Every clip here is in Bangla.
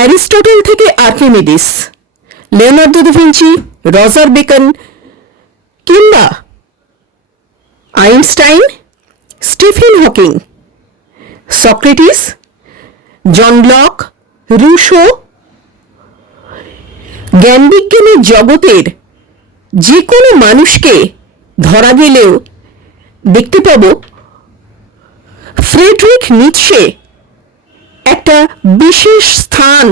অ্যারিস্টটল থেকে Archimedes, Leonardo da Vinci, Roger Bacon কিংবা Einstein, Stephen Hawking, Socrates, John Locke, Rousseau, জ্ঞানবিজ্ঞানের জগতের যে কোনো মানুষকে ধরা গেলেও দেখতে পাব ফ্রেডরিক নিৎসে একটা বিশেষ স্থান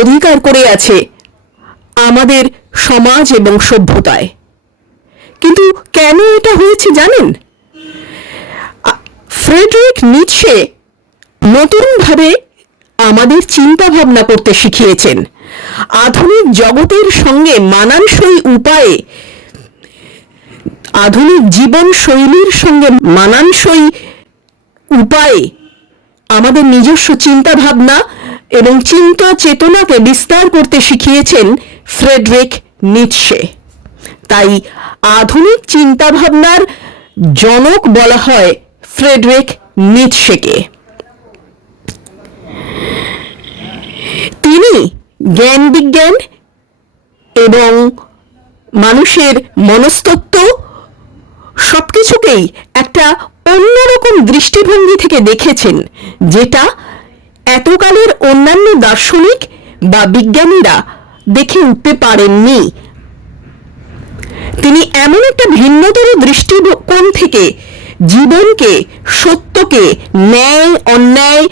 অধিকার করে আছে আমাদের সমাজ এবং সভ্যতায়। কিন্তু কেন এটা হয়েছে জানেন? ফ্রেডরিক নিৎসে নতুনভাবে আমাদের চিন্তা ভাবনা করতে শিখিয়েছেন। আধুনিক জগতের সঙ্গে মানানসই উপায়ে, আধুনিক জীবন শৈলীর সঙ্গে মানানসই উপায়ে আমাদের নিজস্ব চিন্তা ভাবনা এবং চিন্তা চেতনাকে বিস্তার করতে শিখিয়েছেন ফ্রেডরিক নিৎসে। তাই আধুনিক চিন্তা ভাবনার জনক বলা হয় ফ্রেডরিক নিৎসেকে। তিনি জ্ঞান বিজ্ঞান এবং মানুষের মনস্তত্ত্ব সবকিছুকেই একটা অন্যরকম দৃষ্টিভঙ্গি থেকে দেখেছেন, যেটা এতকালের অন্যান্য দার্শনিক বা বিজ্ঞানীরা দেখে উঠতে পারেননি। তিনি এমন একটা ভিন্নতর দৃষ্টিকোণ থেকে জীবনকে, সত্যকে, ন্যায় অন্যায়,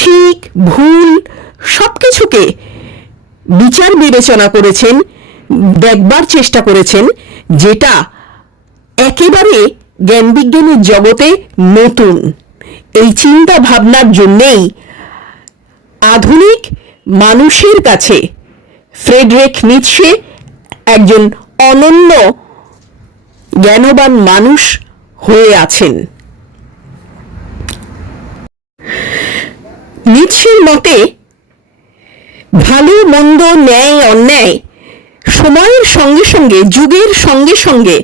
ঠিক ভুল সবকিছুকে বিচার বিবেচনা করেছেন, দেখবার চেষ্টা করেছেন, যেটা একেবারে জ্ঞান বিজ্ঞানের জগতে নতুন। এই চিন্তা ভাবনার জন্যেই আধুনিক মানুষের কাছে ফ্রেডরিক নিৎসে একজন অনন্য জ্ঞানবান মানুষ হয়ে আছেন। নিৎসের মতে ভালো মন্দ, ন্যায় অন্যায় সময়ের সঙ্গে সঙ্গে, যুগের সঙ্গে সঙ্গে,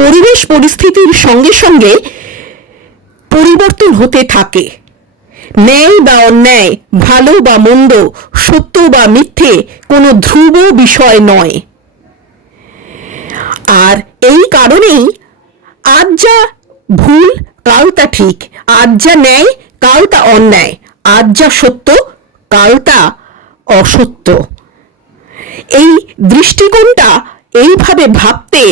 পরিবেশ পরিস্থিতির সঙ্গে সঙ্গে পরিবর্তন হতে থাকে। ন্যায় বা অন্যায়, ভালো বা মন্দ, সত্য বা মিথ্যে কোনো ধ্রুব বিষয় নয়। আর এই কারণেই আজ যা ভুল কাল তা ঠিক, আজ যা ন্যায় কাল তা অন্যায়, আজ যা সত্য কাল তা অসত্য। এই দৃষ্টিকোণটা এইভাবে ভাবতে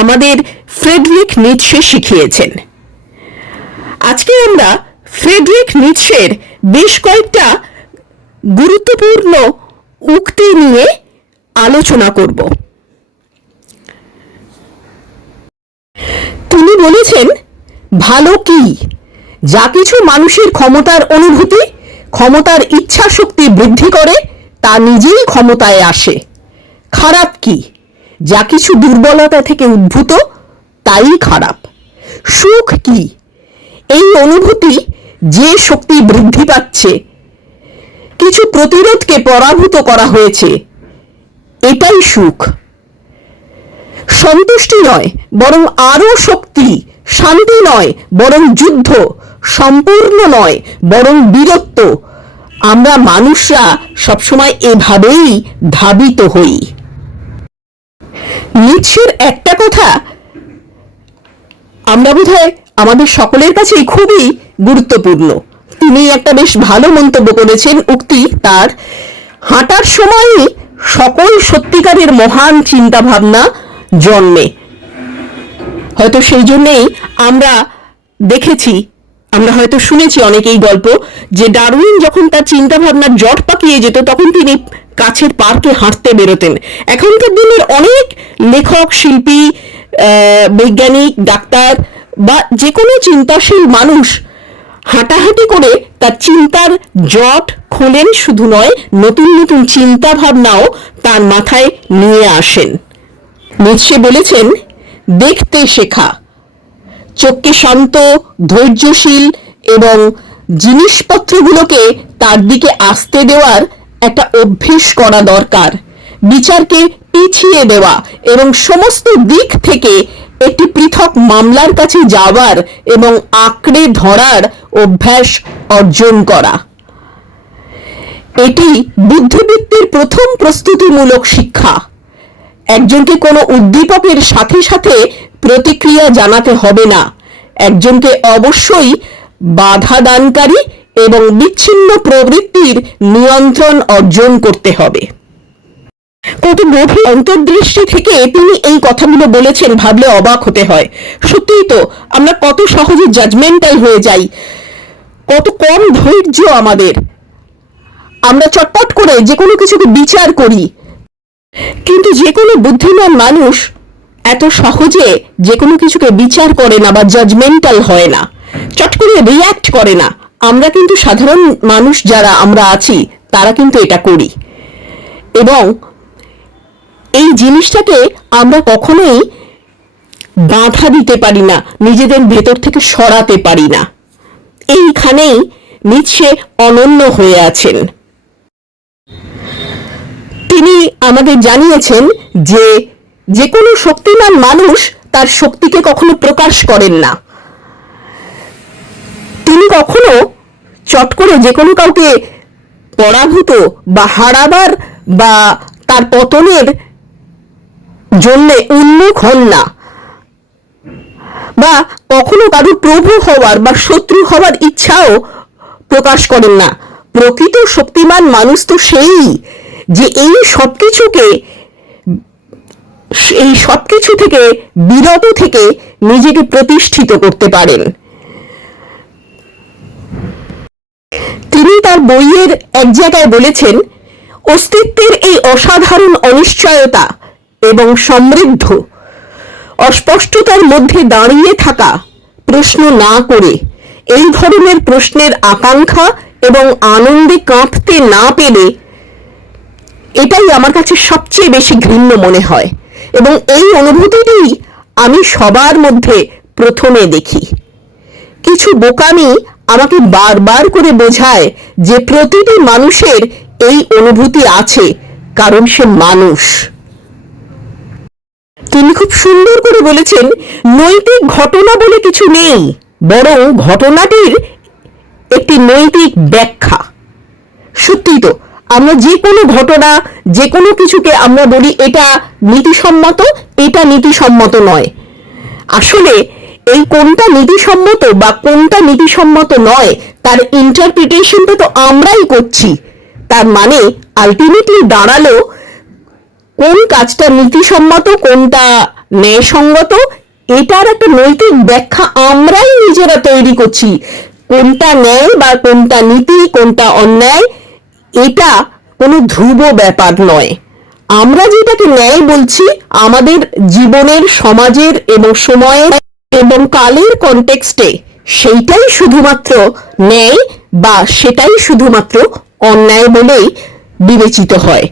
আমাদের ফ্রেডরিক নিৎসে শিখিয়েছেন। আজকে আমরা ফ্রেডরিক নিৎসের বেশ কয়েকটা গুরুত্বপূর্ণ উক্তি নিয়ে আলোচনা করব। তিনি বলেছেন, ভালো কি? যা কিছু মানুষের ক্ষমতার অনুভূতি, ক্ষমতার ইচ্ছা শক্তি বৃদ্ধি করে, তা নিজেই ক্ষমতায় আসে। খারাপ কি? যা কিছু দুর্বলতা থেকে উদ্ভূত, তাই খারাপ। সুখ কি? এই অনুভূতি যে শক্তি বৃদ্ধি পাচ্ছে, কিছু প্রতিরোধকে পরাভূত করা হয়েছে, এটাই সুখ। সন্তুষ্টি নয় বরং আরো শক্তি, শান্তি নয় বরং যুদ্ধ, সম্পূর্ণ নয় বরং বীরত্ব। আমরা মানুষরা সবসময় এভাবেই ধাবিত হই। নিৎসের একটা কথা আমরা বোধহয় আমাদের সকলের কাছেই খুবই গুরুত্বপূর্ণ। তিনি একটা বেশ ভালো মন্তব্য করেছেন, উক্তি তার, হাঁটার সময়ই সকল সত্যিকারের মহান চিন্তা ভাবনা জন্মে। হয়তো সেই জন্যেই আমরা দেখেছি, আমরা হয়তো শুনেছি অনেকেই গল্প, যে ডারউইন যখন তার চিন্তা ভাবনার জট পাকিয়ে যেত, তখন তিনি কাছের পার্কে হাঁটতে বেরোতেন। এখনকার দিনের অনেক লেখক, শিল্পী, বৈজ্ঞানিক, ডাক্তার বা যে কোনো চিন্তাশীল মানুষ হাঁটাহাঁটি করে তার চিন্তার জট খোলেন, শুধু নয়, নতুন নতুন চিন্তা ভাবনাও তার মাথায় নিয়ে আসেন। নিৎসে বলেছেন, দেখতে শেখা, চোখকে শান্ত, ধৈর্যশীল এবং জিনিসপত্রগুলোকে তার দিকে আসতে দেওয়ার একটা অভ্যেস করা দরকার। বিচারকে পিছিয়ে দেওয়া এবং সমস্ত দিক থেকে একটি পৃথক মামলার কাছে যাওয়ার এবং আঁকড়ে ধরার অভ্যাস অর্জন করা। এটি বুদ্ধিবৃত্তির প্রথম প্রস্তুতিমূলক শিক্ষা। একজনকে কোনো উদ্দীপকের সাথে সাথে প্রতিক্রিয়া জানাতে হবে না, একজনকে অবশ্যই বাধা দানকারী এবং বিচ্ছিন্ন প্রবৃত্তির নিয়ন্ত্রণ অর্জন করতে হবে। কত গভীর অন্তর্দৃষ্টি থেকে তিনি এই কথাগুলো বলেছেন ভাবলে অবাক হতে হয়। সত্যিই তো আমরা কত সহজে জাজমেন্টাল হয়ে যাই, কত কম ধৈর্য আমাদের, আমরা চটপট করে যে কোনো কিছুকে বিচার করি। কিন্তু যে কোনো বুদ্ধিমান মানুষ এত সহজে যে কোনো কিছুকে বিচার করে না বা জাজমেন্টাল হয় না, চট করে রিয়্যাক্ট করে না। আমরা কিন্তু সাধারণ মানুষ যারা আমরা আছি তারা কিন্তু এটা করি, এবং এই জিনিসটাকে আমরা কখনোই বাধা দিতে পারি না, নিজেদের ভেতর থেকে সরাতে পারি না। এইখানেই নিশ্চে অনন্য হয়ে আছেন। তিনি আমাদের জানিয়েছেন যে যে কোনো শক্তিমান মানুষ তার শক্তিকে কখনো প্রকাশ করেন না। তিনি কখনো চট করে যে কোনো কাউকে পরাভূত বা হারাবার বা তার পতনের জন্য উন্মুখ হন না, বা কখনো কারো প্রভু হওয়ার বা শত্রু হওয়ার ইচ্ছাও প্রকাশ করেন না। প্রকৃত শক্তিমান মানুষ তো সেই যে এই সবকিছু থেকে বিরত থেকে নিজেকে প্রতিষ্ঠিত করতে পারেন। তিনি তার বইয়ের এক জায়গায় বলেছেন, অস্তিত্বের এই অসাধারণ অনিশ্চয়তা এবং সমৃদ্ধ অস্পষ্টতার মধ্যে দাঁড়িয়ে থাকা, প্রশ্ন না করে, এই ধরনের প্রশ্নের আকাঙ্ক্ষা এবং আনন্দে কাঁপতে না পেরে, এটাই আমার কাছে সবচেয়ে বেশি ঘৃণ্য মনে হয়। এবং এই অনুভূতিটি আমি সবার মধ্যে প্রথমে দেখি। কিছু বোকামি আমাকে বারবার করে বোঝায় যে প্রতিটি মানুষের এই অনুভূতি আছে, কারণ সে মানুষ। তিনি খুব সুন্দর করে বলেছেন, নৈতিক ঘটনা বলে কিছু নেই, বরং ঘটনাটির একটি নৈতিক ব্যাখ্যা। সত্যি তো, আমরা যে কোনো ঘটনা, যে কোনো কিছুকে আমরা বলি এটা নীতিসম্মত, এটা নীতিসম্মত নয়। আসলে এই কোনটা নীতিসম্মত বা কোনটা নীতিসম্মত নয় তার ইন্টারপ্রিটেশনটা তো আমরাই করছি। তার মানে আলটিমেটলি দাঁড়ালো কোন কাজটা নীতিসম্মত, কোনটা ন্যায়সঙ্গত, এটার একটা নৈতিক ব্যাখ্যা আমরাই নিজেরা তৈরি করছি। কোনটা ন্যায় বা কোনটা নীতি, কোনটা অন্যায়, এটা কোনো ধ্রুব ব্যাপার নয়। আমরা যেটাকে ন্যায় বলছি আমাদের জীবনের, সমাজের এবং সময়ের এবং কালের কনটেক্সটে সেইটাই শুধুমাত্র ন্যায় বা সেটাই শুধুমাত্র অন্যায় বলেই বিবেচিত হয়।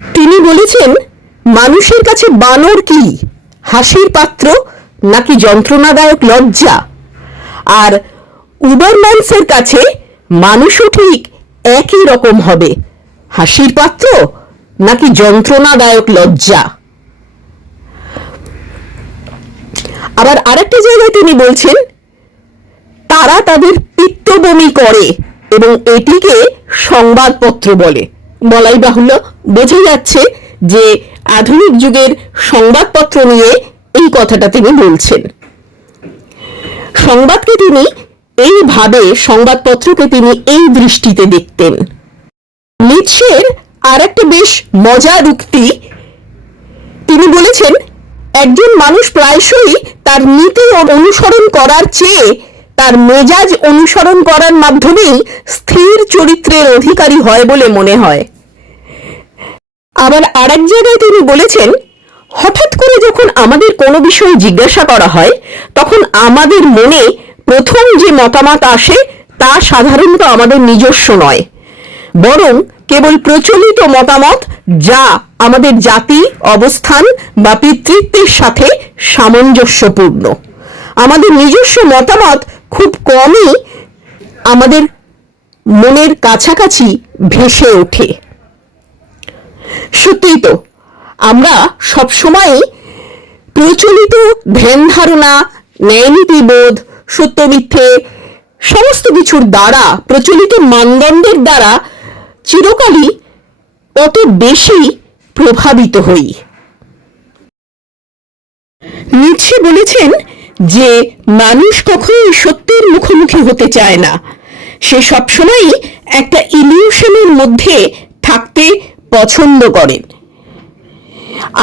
তিনি বলেছেন, মানুষের কাছে বানর কি, হাসির পাত্র নাকি যন্ত্রণাদায়ক লজ্জা? আর উবারম্যান্সের কাছে মানুষও ঠিক একই রকম হবে, হাসির পাত্র নাকি যন্ত্রণাদায়ক লজ্জা। আবার আরেকটা জায়গায় তিনি বলছেন, তারা তাদের পিত্তবমি করে এবং এটিকে সংবাদপত্র বলে। বলাই বাহুল্য, বোঝা যাচ্ছে যে আধুনিক যুগের সংবাদপত্র নিয়ে এই কথাটা তিনি বলছেন। সংবাদকে তিনি এইভাবে, সংবাদপত্রকে তিনি এই দৃষ্টিতে দেখতেন। নিৎসের আর একটা বেশ মজার উক্তি, তিনি বলেছেন, একজন মানুষ প্রায়শই তার নীতি অনুসরণ করার চেয়ে তার মেজাজ অনুসরণ করার মাধ্যমেই স্থির চরিত্রের অধিকারী হয় বলে মনে হয়। আবার আরেক জায়গায় তিনি বলেছেন, হঠাৎ করে যখন আমাদের কোনো বিষয়ে জিজ্ঞাসা করা হয় তখন আমাদের মনে প্রথম যে মতামত আসে তা সাধারণত আমাদের নিজস্ব নয়, বরং কেবল প্রচলিত মতামত, যা আমাদের জাতি, অবস্থান বা পিতৃত্বের সাথে সামঞ্জস্যপূর্ণ। আমাদের নিজস্ব মতামত খুব কমই আমাদের মনের কাছাকাছি ভেসে ওঠে। সত্যিই তো, আমরা সবসময় প্রচলিত ধ্যান ধারণা, ন্যায়নীতিবোধ, সত্য মিথ্যে, সমস্ত কিছুর দ্বারা, প্রচলিত মানদণ্ডের দ্বারা চিরকালই অত বেশি প্রভাবিত হই। নিৎসে বলেছেন যে মানুষ কখনোই সত্যের মুখোমুখি হতে চায় না, সে সবসময়ই একটা ইলিউশনের মধ্যে থাকতে পছন্দ করেন,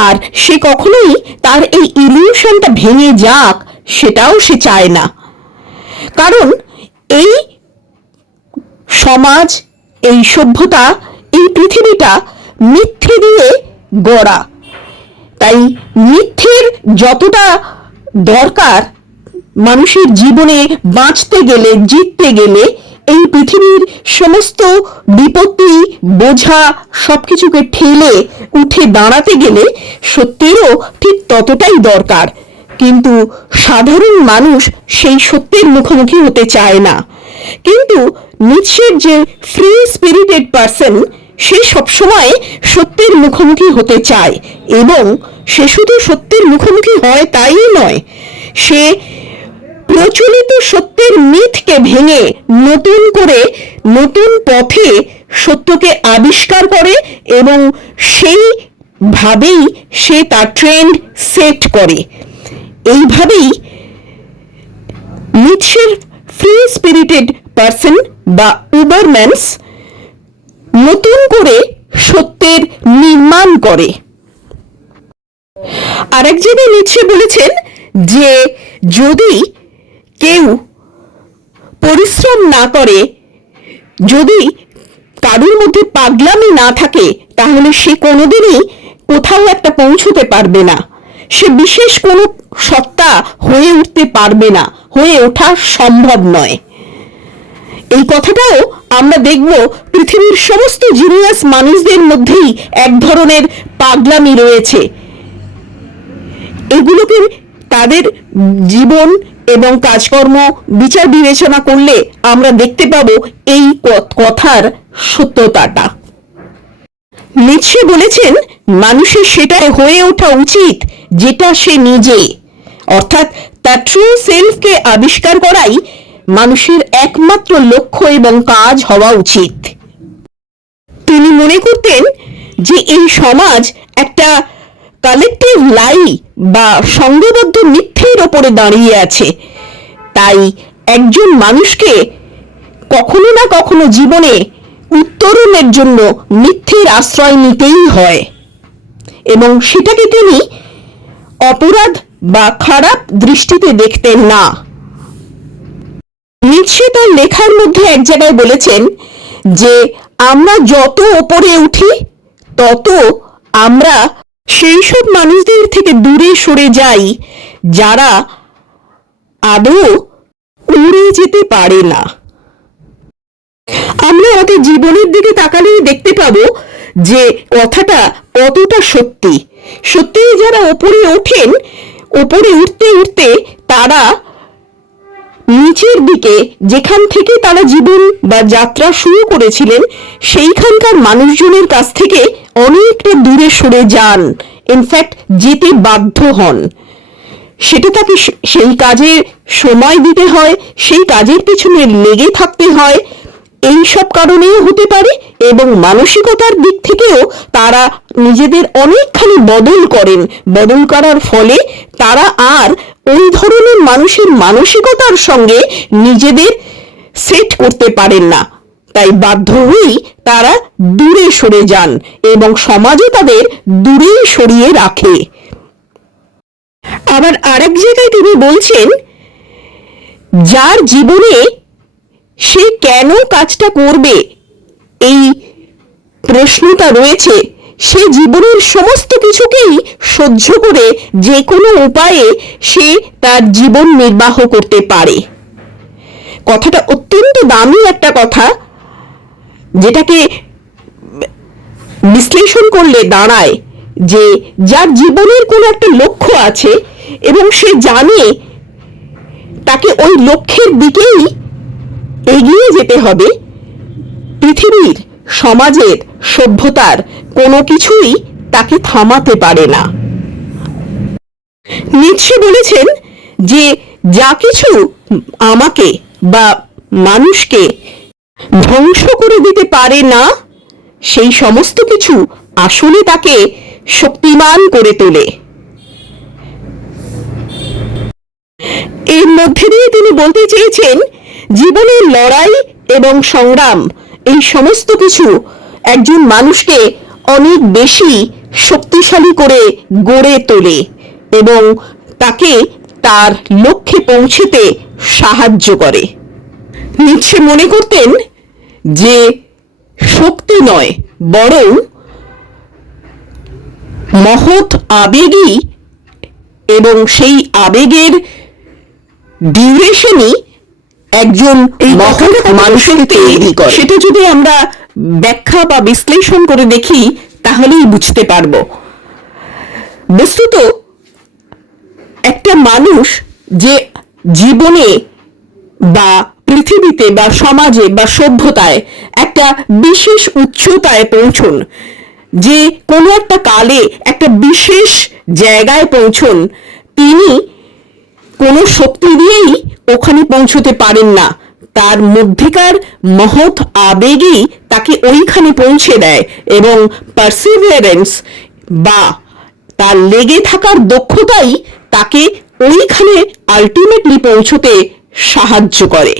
আর সে কখনোই তার এই ইলিউশনটা ভেঙে যাক সেটাও সে চায় না। কারণ এই সমাজ, এই সভ্যতা, এই পৃথিবীটা মিথ্যে দিয়ে গড়া, তাই মিথ্যের যতটা দরকার মানুষের জীবনে বাঁচতে গেলে, জিততে গেলে, এই পৃথিবীর সমস্ত বিপত্তি, বোঝা সবকিছুকে ঠেলে উঠে দাঁড়াতে গেলে সত্যেরও ঠিক ততটাই দরকার। কিন্তু সাধারণ মানুষ সেই সত্যের মুখোমুখি হতে চায় না। কিন্তু নিৎসের যে ফ্রি স্পিরিটেড পার্সন, সে সবসময় সত্যের মুখোমুখি হতে চায়, এবং সে শুধু সত্যের মুখোমুখি হয় তাই নয়, সে প্রচলিত সত্যের মিথকে ভেঙে নতুন করে, নতুন পথে সত্যকে আবিষ্কার করে, এবং সেইভাবেই সে তার ট্রেন্ড সেট করে। এইভাবেই নিৎসের ফ্রি স্পিরিটেড পার্সন বা উবারম্যানস নতুন করে সত্যের নির্মাণ করে। আরেক জায়গায় নিৎসে বলেছেন যে যদি কেউ পরিশ্রম না করে, যদি কারোর মধ্যে পাগলামি না থাকে, তাহলে সে কোনোদিনই কোথাও একটা পৌঁছতে পারবে না, সে বিশেষ কোনো সত্তা হয়ে উঠতে পারবে না, হয়ে ওঠা সম্ভব নয়। এই কথাটাও আমরা দেখব পৃথিবীর সমস্ত জিনিয়াস মানুষদের মধ্যেই এক ধরনের পাগলামি রয়েছে। এগুলোকে তাদের জীবন এবং কাজকর্ম বিচার বিবেচনা করলে আমরা দেখতে পাবো এই কথার সত্যতাটা। নিৎসে বলেছেন মানুষের সেটাই হয়ে ওঠা উচিত যেটা সে নিজে, অর্থাৎ তার ট্রু সেলফকে আবিষ্কার করাই মানুষের একমাত্র লক্ষ্য এবং কাজ হওয়া উচিত। তিনি মনে করতেন যে এই সমাজ একটা কালেকটিভ লাই বা সংঘবদ্ধ মিথ্যের ওপরে দাঁড়িয়ে আছে, তাই একজন মানুষকে কখনো না কখনো জীবনে উত্তরণের জন্য মিথ্যের আশ্রয় নিতেই হয়, এবং সেটাকে তিনি অপরাধ বা খারাপ দৃষ্টিতে দেখতেন না। নিৎসে তার লেখার মধ্যে এক জায়গায় বলেছেন যে আমরা যত ওপরে উঠি তত আমরা সেই সব মানুষদের থেকে দূরে সরে যাই যারা আদৌ উড়ে যেতে পারে না। আমরা আমাদের জীবনের দিকে তাকালেই দেখতে পাবো যে কথাটা কতটা সত্যি। সত্যি যারা ওপরে ওঠেন, ওপরে উঠতে উঠতে তারা নিচের দিকে, যেখান থেকে তারা জীবন বা যাত্রা শুরু করেছিলেন, সেইখানকার মানুষজনের কাছ থেকে অনেকটা দূরে সরে যান, ইনফ্যাক্ট যেতে বাধ্য হন। সেটা তাকে সেই কাজে সময় দিতে হয়, সেই কাজের পিছনে লেগে থাকতে হয়, এই সব কারণেও হতে পারে, এবং মানসিকতার দিক থেকেও তারা নিজেদের অনেকখানি বদল করেন। বদল করার ফলে তারা আর ওই ধরনের মানুষের মানসিকতার সঙ্গে নিজেদের সেট করতে পারেন না, তাই বাধ্য হয়েই তারা দূরে সরে যান এবং সমাজও তাদের দূরেই সরিয়ে রাখে। আবার আরেক জায়গায় তিনি বলছেন, যার জীবনে সে কেন কাজটা করবে এই প্রশ্নটা রয়েছে, সে জীবনের সমস্ত কিছুকেই সহ্য করে যে কোনো উপায়ে সে তার জীবন নির্বাহ করতে পারে। কথাটা অত্যন্ত দামি একটা কথা, যেটাকে বিশ্লেষণ করলে দাঁড়ায় যে যার জীবনের কোনো একটা লক্ষ্য আছে এবং সে জানে তাকে ওই লক্ষ্যের দিকেই এগিয়ে যেতে হবে, পৃথিবীর, সমাজের, সভ্যতার কোনো কিছুই তাকে থামাতে পারে না। নিৎসে বলেছেন যে যা কিছু আমাকে বা মানুষকে ধ্বংস করে দিতে পারে না, সেই সমস্ত কিছু আসলে তাকে শক্তিমান করে তোলে। এর মধ্যে দিয়ে তিনি বলতে চেয়েছেন, জীবনের লড়াই এবং সংগ্রাম এই সমস্ত কিছু একজন মানুষকে অনেক বেশি শক্তিশালী করে গড়ে তোলে এবং তাকে তার লক্ষ্যে পৌঁছতে সাহায্য করে। নিচ্ছে মনে করতেন যে শক্তি নয়, বরং মহৎ আবেগই এবং সেই আবেগের ডিউরেশনই একজন মহৎ মানুষের তৈরি করে। সেটা যদি আমরা ব্যাখ্যা বা বিশ্লেষণ করে দেখি তাহলেই বুঝতে পারব। বস্তুত একটা মানুষ যে জীবনে বা পৃথিবীতে বা সমাজে বা সভ্যতায় একটা বিশেষ উচ্চতায় পৌঁছন, যে কোনো একটা কালে একটা বিশেষ জায়গায় পৌঁছন, তিনি কোনো শক্তি দিয়েই ওখানে পৌঁছতে পারেন না। তার মধ্যেকার মহৎ আবেগই তাকে ওইখানে পৌঁছে দেয় এবং পারসিভিয়ারেন্স বা তার লেগে থাকার দক্ষতাই তাকে ওইখানে আলটিমেটলি পৌঁছতে সাহায্য করে।